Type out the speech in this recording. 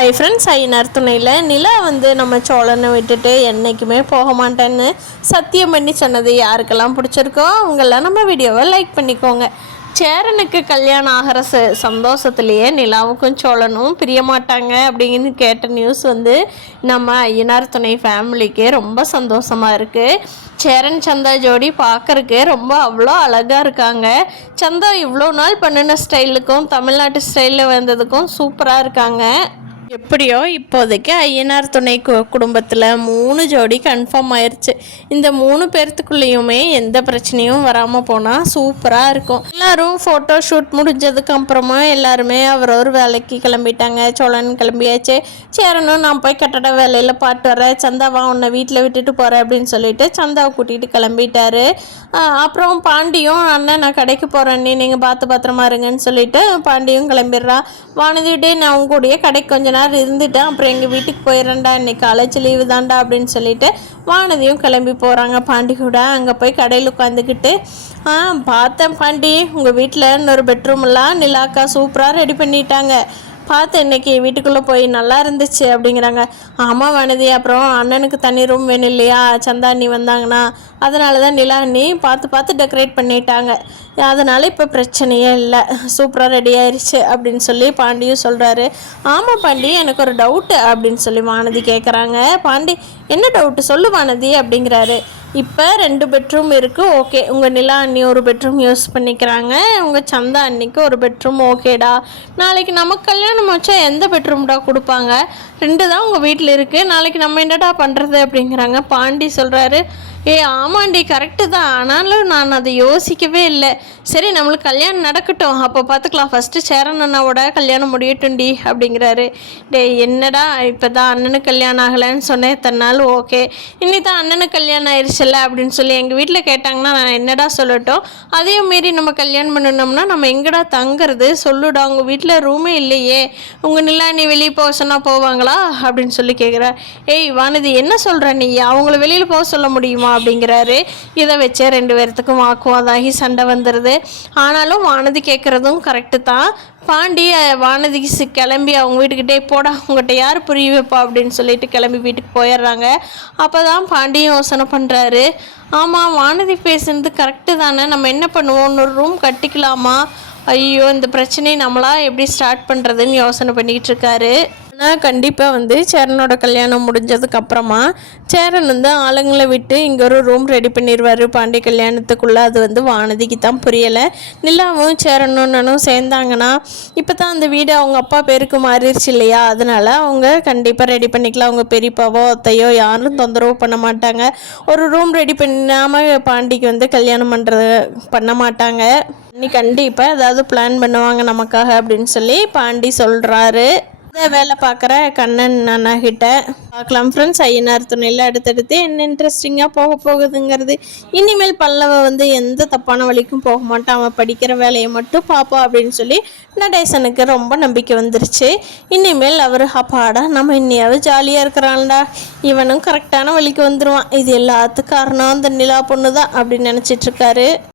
Hi friends, Ayyanar துணையில் நிலா நம்ம சோழனை விட்டுட்டு என்றைக்குமே போக மாட்டேன்னு சத்தியம் பண்ணி சொன்னது யாருக்கெல்லாம் பிடிச்சிருக்கோ அவங்கெல்லாம் நம்ம வீடியோவை லைக் பண்ணிக்கோங்க. சேரனுக்கு கல்யாணம் ஆகிற சந்தோஷத்துலேயே நிலாவுக்கும் சோழனும் பிரிய மாட்டாங்க அப்படின்னு கேட்ட நியூஸ் நம்ம ஐயனார் துணை ஃபேமிலிக்கு ரொம்ப சந்தோஷமாக இருக்குது. சேரன் சந்தா ஜோடி பார்க்குறக்கு அவ்வளோ அழகாக இருக்காங்க. சந்தா இவ்வளோ நாள் பண்ணின ஸ்டைலுக்கும் தமிழ்நாட்டு ஸ்டைலில் வந்ததுக்கும் சூப்பராக இருக்காங்க. எப்படியோ இப்போதைக்கு ஐயனார் துணை குடும்பத்தில் 3 ஜோடி கன்ஃபார்ம் ஆயிடுச்சு. இந்த 3 பேர்த்துக்குள்ளேயுமே எந்த பிரச்சனையும் வராமல் போனால் சூப்பராக இருக்கும். எல்லோரும் ஃபோட்டோ ஷூட் முடிஞ்சதுக்கு அப்புறமா எல்லாருமே அவரவர் வேலைக்கு கிளம்பிட்டாங்க. சோழன் கிளம்பியாச்சு. சேரனும் நான் போய் கட்டட வேலையில் பாட்டு வரேன், சந்தாவா உன்னை வீட்டில் விட்டுட்டு போகிறேன் அப்படின்னு சொல்லிட்டு சந்தாவை கூட்டிகிட்டு கிளம்பிட்டாரு. அப்புறம் பாண்டியும் அண்ணன் நான் கடைக்கு போகிறேன்னே நீங்கள் பார்த்து பத்திரமா இருங்கன்னு சொல்லிட்டு பாண்டியும் கிளம்பிடுறா. வானதிட்டே நான் உங்க கூடயே கடைக்கு கொஞ்ச நேரம் இருந்துட்டேன், அப்புறம் எங்கள் வீட்டுக்கு போயிடறேன்டா, இன்னைக்கு காலேஜ் லீவு தான்டா அப்படின்னு சொல்லிட்டு வானதியும் கிளம்பி போகிறாங்க பாண்டி கூட. அங்கே போய் கடையில் உட்காந்துக்கிட்டு பார்த்தேன் பாண்டி, உங்கள் வீட்டில் இன்னொரு பெட்ரூம்லாம் நிலாக்கா சூப்பராக ரெடி பண்ணிட்டாங்க, பார்த்து இன்றைக்கி வீட்டுக்குள்ளே போய் நல்லா இருந்துச்சு அப்படிங்கிறாங்க. ஆமாம் வானதி, அப்புறம் அண்ணனுக்கு தனி ரூம் வேணும் இல்லையா, சந்தா அண்ணி வந்தாங்கன்னா அதனால தான் நிலா அண்ணி பார்த்து டெக்கரேட் பண்ணிட்டாங்க, அதனால் இப்போ பிரச்சனையே இல்லை, சூப்பராக ரெடி ஆயிடுச்சு அப்படின்னு சொல்லி பாண்டியும் சொல்கிறாரு. ஆமாம் பாண்டி, எனக்கு ஒரு டவுட்டு அப்படின்னு சொல்லி வானதி கேட்குறாங்க. பாண்டி என்ன டவுட்டு சொல்லு வானதி அப்படிங்கிறாரு. இப்போ 2 பெட்ரூம் இருக்குது, ஓகே, உங்கள் நிலா அண்ணி ஒரு பெட்ரூம் யூஸ் பண்ணிக்கிறாங்க, உங்கள் சந்தா அன்னிக்கு ஒரு பெட்ரூம் ஓகேடா, நாளைக்கு நமக்கு கல்யாணம் வச்சா எந்த பெட்ரூம்டா கொடுப்பாங்க, 2 தான் உங்கள் வீட்டில் இருக்குது, நாளைக்கு நம்ம என்னடா பண்ணுறது அப்படிங்கிறாங்க. பாண்டி சொல்கிறாரு, ஆமாண்டி கரெக்டு தான், ஆனாலும் நான் அதை யோசிக்கவே இல்லை, சரி நம்மளுக்கு கல்யாணம் நடக்கட்டும் அப்போ பார்த்துக்கலாம், ஃபஸ்ட்டு சேரன் அண்ணாவோட கல்யாணம் முடியட்டும்டி அப்படிங்கிறாரு. என்னடா இப்போ தான் அண்ணனுக்கு கல்யாணம் ஆகலைன்னு சொன்னேன் தன்னால், ஓகே இன்னி தான் அண்ணனுக்கு கல்யாணம் ஆயிடுச்சுல்ல அப்படின்னு சொல்லி எங்கள் வீட்டில் கேட்டாங்கன்னா நான் என்னடா சொல்லட்டும், அதையும் மீறி நம்ம கல்யாணம் பண்ணணும்னா நம்ம எங்கடா தங்குறது சொல்லுடா, உங்கள் வீட்டில் ரூமே இல்லையே, உங்கள் நிலா நீ வெளியே போக சொன்னால் போவாங்களா அப்படின்னு சொல்லி கேட்குறா. வானதி என்ன சொல்கிற நீ, அவங்கள வெளியில் போக சொல்ல முடியுமா அப்படிங்கிறாரு. இதை வச்சே 2 பேர்த்துக்கும் வாக்குவாதாகி சண்டை வந்துடுது. ஆனாலும் வானதி கேட்குறதும் கரெக்டு தான். பாண்டி வானதிக்கு கிளம்பி அவங்க வீட்டுக்கிட்டே போடா, உங்கள்கிட்ட யார் புரிய வைப்பா அப்படின்னு சொல்லிட்டு கிளம்பி வீட்டுக்கு போயிடுறாங்க. அப்போ தான் பாண்டியும் யோசனை பண்ணுறாரு. ஆமாம் வானதி பேசுனது கரெக்டு தானே, நம்ம என்ன பண்ணுவோம், இன்னொரு ரூம் கட்டிக்கலாமா, ஐயோ இந்த பிரச்சனையை நம்மளா எப்படி ஸ்டார்ட் பண்ணுறதுன்னு யோசனை பண்ணிக்கிட்டு இருக்காரு. ஆனால் கண்டிப்பாக சேரனோட கல்யாணம் முடிஞ்சதுக்கப்புறமா சேரன் ஆளுங்களை விட்டு இங்கே ஒரு ரூம் ரெடி பண்ணிடுவார் பாண்டி கல்யாணத்துக்குள்ளே. அது வானதிக்கு தான் புரியலை. நிலாவும் சேரனும் சேர்ந்தாங்கன்னா இப்போ தான் அந்த வீடு அவங்க அப்பா பேருக்கு மாறிடுச்சு இல்லையா, அதனால் அவங்க கண்டிப்பாக ரெடி பண்ணிக்கலாம். அவங்க பெரியப்பாவோ அத்தையோ யாரும் தொந்தரவு பண்ண மாட்டாங்க. ஒரு ரூம் ரெடி பண்ணாமல் பாண்டிக்கு கல்யாணம் பண்ண மாட்டாங்க. இன்னைக்கு கண்டிப்பாக ஏதாவது பிளான் பண்ணுவாங்க நமக்காக அப்படின்னு சொல்லி பாண்டி சொல்கிறாரு. இதை வேலை பார்க்குற கண்ணன் அண்ணா கிட்ட பார்க்கலாம் ஃப்ரெண்ட்ஸ். ஐயனார் துணையில் அடுத்தடுத்து என்ன இன்ட்ரெஸ்டிங்காக போகுதுங்கிறது. இனிமேல் பல்லவ எந்த தப்பான வழிக்கும் போக மாட்டான், அவன் படிக்கிற வேலையை மட்டும் பார்ப்போம் அப்படின்னு சொல்லி நடேசனுக்கு ரொம்ப நம்பிக்கை வந்துருச்சு. இனிமேல் அவர் அப்பாடா நம்ம இன்னையாவது ஜாலியாக இருக்கிறான்டா, இவனும் கரெக்டான வழிக்கு வந்துடுவான், இது எல்லாத்துக்கும் காரணம் அந்த நிலா பொண்ணு தான் அப்படின்னு நினச்சிட்ருக்காரு.